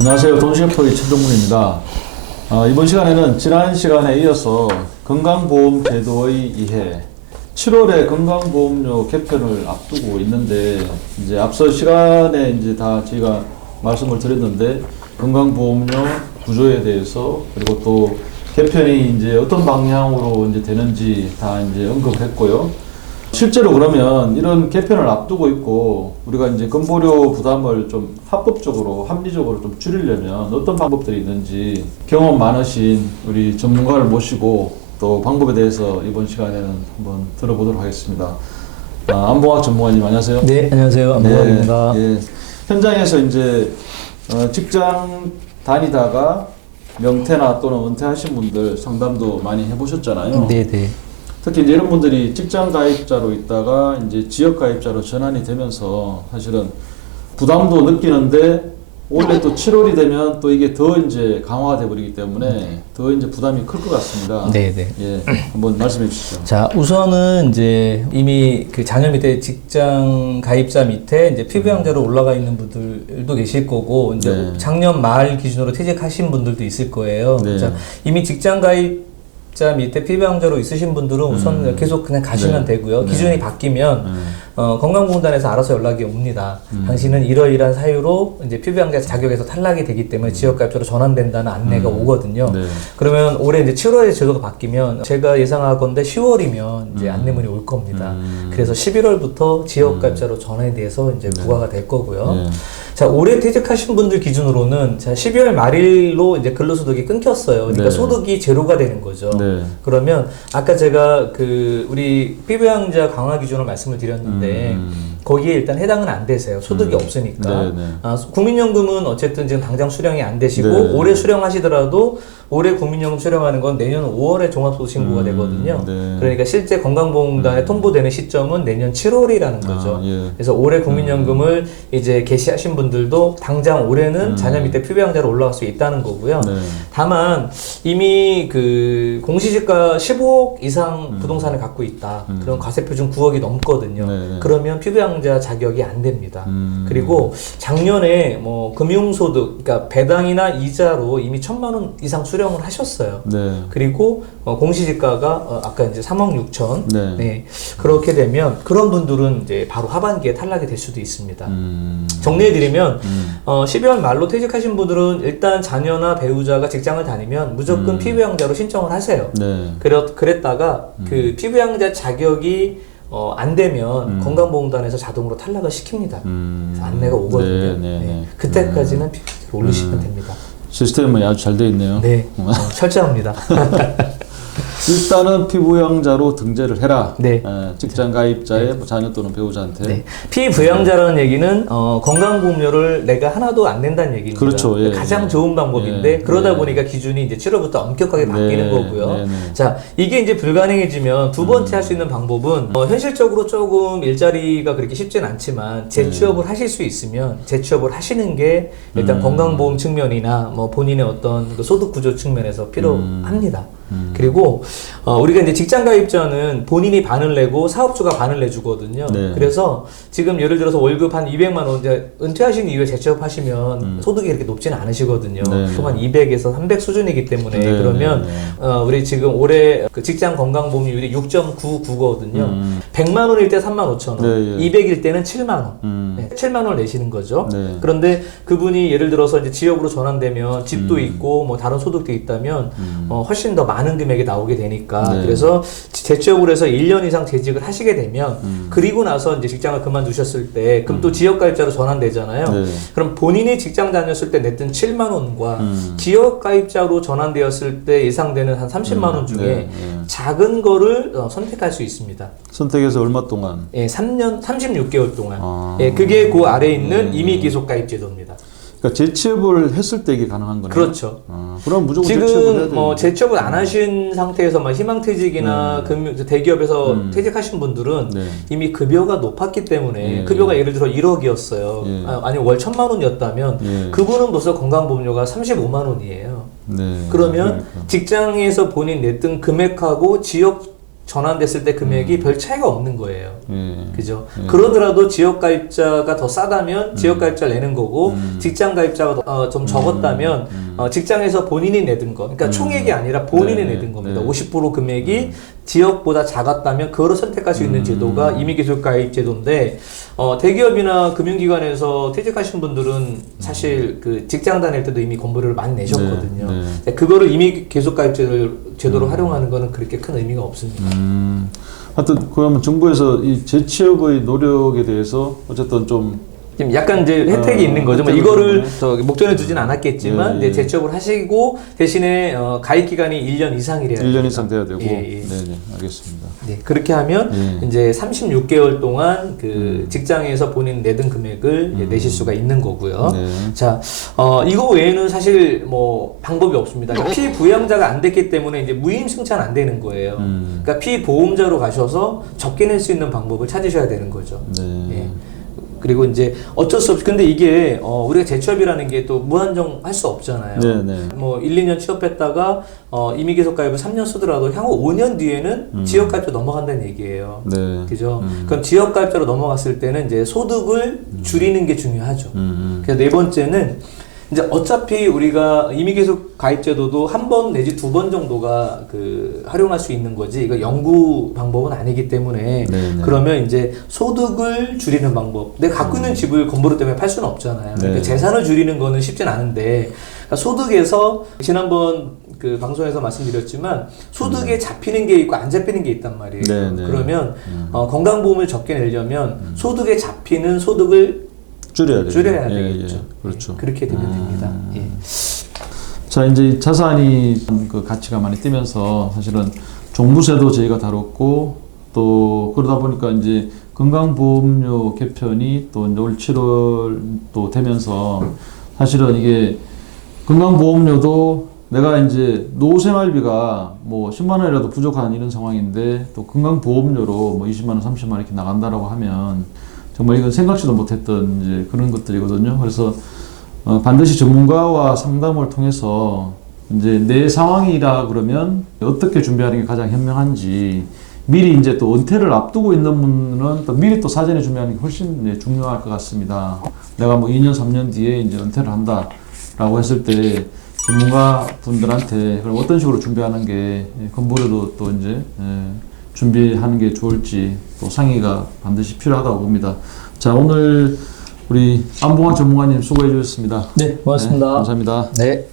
안녕하세요. 돈셰프의 최종문입니다. 이번 시간에는 지난 시간에 이어서 건강보험제도의 이해, 7월에 건강보험료 개편을 앞두고 있는데, 이제 앞서 시간에 이제 다 저희가 말씀을 드렸는데, 건강보험료 구조에 대해서, 그리고 또 개편이 이제 어떤 방향으로 이제 되는지 다 이제 언급했고요. 실제로 그러면 이런 개편을 앞두고 있고 우리가 이제 건보료 부담을 좀 합법적으로 합리적으로 좀 줄이려면 어떤 방법들이 있는지 경험 많으신 우리 전문가를 모시고 또 방법에 대해서 이번 시간에는 한번 들어보도록 하겠습니다. 안봉학 전문가님 안녕하세요. 네, 안녕하세요. 안봉학입니다. 네, 예. 현장에서 이제 직장 다니다가 명퇴나 또는 은퇴하신 분들 상담도 많이 해보셨잖아요. 네, 네. 특히 이제 이런 분들이 직장 가입자로 있다가 이제 지역 가입자로 전환이 되면서 사실은 부담도 느끼는데 원래 또 7월이 되면 또 이게 더 이제 강화가 돼 버리기 때문에 더 이제 부담이 클 것 같습니다. 네, 네. 예, 한번 말씀해 주시죠. 자, 우선은 이제 이미 그 자녀 밑에 직장 가입자 밑에 이제 피부양자로 올라가 있는 분들도 계실 거고 이제 네. 작년 말 기준으로 퇴직하신 분들도 있을 거예요. 네. 자, 이미 직장 가입 자 밑에 피부양자로 있으신 분들은 우선 계속 그냥 가시면 네. 되고요. 네. 기준이 바뀌면 건강보험단에서 알아서 연락이 옵니다. 당신은 이러이러한 사유로 이제 피부양자 자격에서 탈락이 되기 때문에 지역가입자로 전환된다는 안내가 오거든요. 네. 그러면 올해 이제 7월에 제도가 바뀌면 제가 예상하건대 10월이면 이제 안내문이 올 겁니다. 그래서 11월부터 지역가입자로 전환에 대해서 이제 부과가 될 거고요. 네. 자, 올해 퇴직하신 분들 기준으로는 자, 12월 말일로 이제 근로소득이 끊겼어요. 그러니까 네. 소득이 제로가 되는 거죠. 네. 그러면 아까 제가 그 우리 피부양자 강화 기준을 말씀을 드렸는데 거기에 일단 해당은 안 되세요. 소득이 없으니까. 네, 네. 국민연금은 어쨌든 지금 당장 수령이 안 되시고 네. 올해 수령하시더라도 올해 국민연금 수령하는 건 내년 5월에 종합소득신고가 되거든요. 네. 그러니까 실제 건강보험단에 통보되는 시점은 내년 7월이라는 거죠. 예. 그래서 올해 국민연금을 이제 개시하신 분들도 당장 올해는 자녀 밑에 피부양자로 올라갈 수 있다는 거고요. 네. 다만 이미 그 공시지가 15억 이상 부동산을 갖고 있다. 그럼 과세표준 9억이 넘거든요. 네. 그러면 피부양자 자격이 안 됩니다. 그리고 작년에 뭐 금융소득, 그러니까 배당이나 이자로 이미 1,000만 원 이상 수령을 하셨어요. 네. 그리고 공시지가가 아까 이제 3억 6천. 네. 네. 그렇게 되면 그런 분들은 이제 바로 하반기에 탈락이 될 수도 있습니다. 정리해드리면 12월 말로 퇴직하신 분들은 일단 자녀나 배우자가 직장을 다니면 무조건 피부양자로 신청을 하세요. 네. 그랬다가 그 피부양자 자격이 안 되면 건강보험단에서 자동으로 탈락을 시킵니다. 그래서 안내가 오거든요. 네. 그때까지는 피부양자로 올리시면 됩니다. 시스템이 아주 잘 돼 있네요. 네, 철저합니다. 일단은 피부양자로 등재를 해라. 네. 직장 가입자의 자녀 또는 배우자한테. 네. 피부양자라는 얘기는 건강보험료를 내가 하나도 안 낸다는 얘기입니다. 그렇죠. 예, 가장 예. 좋은 방법인데 예, 그러다 예. 보니까 기준이 이제 7월부터 엄격하게 바뀌는 네, 거고요. 네, 네. 자, 이게 이제 불가능해지면 두 번째 할 수 있는 방법은 현실적으로 조금 일자리가 그렇게 쉽진 않지만 재취업을 하실 수 있으면 재취업을 하시는 게 일단 건강보험 측면이나 뭐 본인의 어떤 그 소득 구조 측면에서 필요합니다. 그리고 우리가 이제 직장 가입자는 본인이 반을 내고 사업주가 반을 내주거든요. 네. 그래서 지금 예를 들어서 월급 한 200만 원 이제 은퇴하신 이후에 재취업하시면 소득이 그렇게 높지는 않으시거든요. 네. 한 200에서 300 수준이기 때문에 네, 그러면 네, 우리 지금 올해 그 직장 건강보험료율이 6.99거든요. 100만 원일 때 3만 5천 원, 네, 200일 때는 7만 원, 네, 7만 원을 내시는 거죠. 네. 그런데 그분이 예를 들어서 이제 지역으로 전환되면 집도 있고 뭐 다른 소득도 있다면 훨씬 더 많은 금액이 나오게 되니까 네. 그래서 재취업을 해서 1년 이상 재직을 하시게 되면 그리고 나서 이제 직장을 그만두셨을 때 그럼 또 지역가입자로 전환되잖아요. 네. 그럼 본인이 직장 다녔을 때 냈던 7만 원과 지역가입자로 전환되었을 때 예상되는 한 30만 원 중에 네. 작은 거를 선택할 수 있습니다. 선택해서 얼마 동안? 예, 3년 36개월 동안. 예, 그게 그 아래에 있는 임의 계속 가입 제도입니다. 그러니까 재취업을 했을 때 이게 가능한 거네요. 그렇죠. 그럼 무조건 재취업을 해야 지금 돼요. 뭐 재취업을 안 하신 상태에서 막 희망퇴직이나 대기업에서 퇴직하신 분들은 네. 이미 급여가 높았기 때문에 예. 급여가 예를 들어 1억이었어요. 예. 아니 월 1,000만 원이었다면 예. 그분은 벌써 건강보험료가 35만 원이에요. 네. 그러면 그러니까. 직장에서 본인 냈던 금액하고 지역 전환됐을 때 금액이 별 차이가 없는 거예요. 예. 그죠? 예. 그러더라도 지역 가입자가 더 싸다면 지역 가입자를 내는 거고 직장 가입자가 좀 적었다면 직장에서 본인이 내든 거, 그러니까 총액이 아니라 본인이 네. 내든 겁니다. 네. 50% 금액이 지역보다 작았다면 그거를 선택할 수 있는 제도가 임의기술 가입 제도인데 대기업이나 금융기관에서 퇴직하신 분들은 사실 그 직장 다닐 때도 이미 건보료를 많이 내셨거든요. 네. 그거를 임의기술 가입 제도로 활용하는 거는 그렇게 큰 의미가 없습니다. 하여튼 그러면 정부에서 이 재취업의 노력에 대해서 어쨌든 좀 지금 약간 이제 혜택이 있는 거죠. 뭐 혜택을 이거를 주네. 목전에 두진 않았겠지만 예, 이제 재취업을 하시고 대신에 가입 기간이 1년 이상이래요. 1년 이상 돼야 되고. 예, 예. 네네, 알겠습니다. 네, 그렇게 하면 예. 이제 36개월 동안 그 직장에서 본인 내든 금액을 이제 내실 수가 있는 거고요. 네. 자, 이거 외에는 사실 뭐 방법이 없습니다. 그러니까 피부양자가 안 됐기 때문에 이제 무임승차는 안 되는 거예요. 그러니까 피보험자로 가셔서 적게 낼 수 있는 방법을 찾으셔야 되는 거죠. 네. 예. 그리고 이제 어쩔 수 없이 근데 이게 우리가 재취업이라는 게 또 무한정 할 수 없잖아요. 네, 네. 뭐 1, 2년 취업했다가 임의계속 가입을 3년 쓰더라도 향후 5년 뒤에는 지역 가입자 넘어간다는 얘기예요. 네. 그죠? 그럼 지역 가입자로 넘어갔을 때는 이제 소득을 줄이는 게 중요하죠. 그래서 네 번째는 이제 어차피 우리가 임의계속 가입제도도 한 번 내지 두 번 정도가 그 활용할 수 있는 거지 이거 영구 방법은 아니기 때문에 네네. 그러면 이제 소득을 줄이는 방법. 내가 갖고 있는 집을 건보료 때문에 팔 수는 없잖아요. 네. 그러니까 재산을 줄이는 거는 쉽진 않은데 그러니까 소득에서 지난번 그 방송에서 말씀드렸지만 소득에 잡히는 게 있고 안 잡히는 게 있단 말이에요. 네네. 그러면 건강보험을 적게 내려면 소득에 잡히는 소득을 줄여야 되겠죠. 예, 그렇죠. 그렇게 되면 됩니다. 예. 자, 이제 자산이 그 가치가 많이 뛰면서 사실은 종부세도 저희가 다뤘고 또 그러다 보니까 이제 건강보험료 개편이 또 이제 올 7월 또 되면서 사실은 이게 건강보험료도 내가 이제 노후생활비가 뭐 10만 원이라도 부족한 이런 상황인데 또 건강보험료로 뭐 20만 원, 30만 원 이렇게 나간다라고 하면 정말 이건 생각지도 못했던 이제 그런 것들이거든요. 그래서 반드시 전문가와 상담을 통해서 이제 내 상황이라 그러면 어떻게 준비하는 게 가장 현명한지 미리 이제 또 은퇴를 앞두고 있는 분은 또 미리 또 사전에 준비하는 게 훨씬 이제 중요할 것 같습니다. 내가 뭐 2년, 3년 뒤에 이제 은퇴를 한다라고 했을 때 전문가 분들한테 그럼 어떤 식으로 준비하는 게 건보료도 또 이제 준비하는 게 좋을지 또 상의가 반드시 필요하다고 봅니다. 자, 오늘 우리 안봉환 전문가님 수고해 주셨습니다. 네, 고맙습니다. 네, 감사합니다. 네.